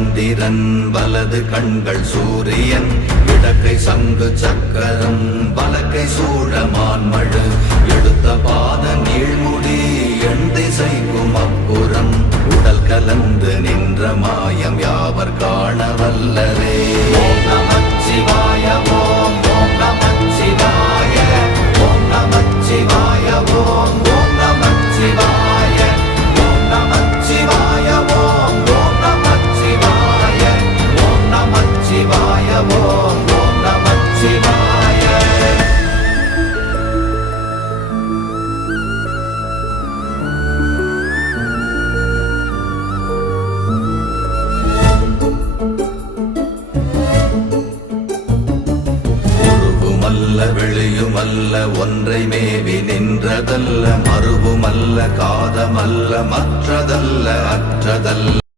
சந்திரன் வலது கண்கள் சூரியன் இடக்கை சங்கு சக்கரம் வலக்கை சூழமான்மழு எடுத்த பாத நீழ்முடி எண் திசைக்கும் அப்புறம் உடல் கலந்து நின்ற மாயம் யாவர் காண வல்லரே. ஓம் நமச்சிவாய ஓம் ஓம் நமச்சிவாய ஓம் நமச்சிவாய ஓம் ஓம் நமச்சிவாய ஓம் நமச்சிவாய ஓம் ஓம் நமச்சிவாய ஓம் நமச்சிவாய ஓம் ஓம் நமச்சிவாய. வெளியுமல்ல ஒன்றை மேவி நின்றதல்ல மறுவுமல்ல காதமல்ல மற்றதல்ல அற்றதல்ல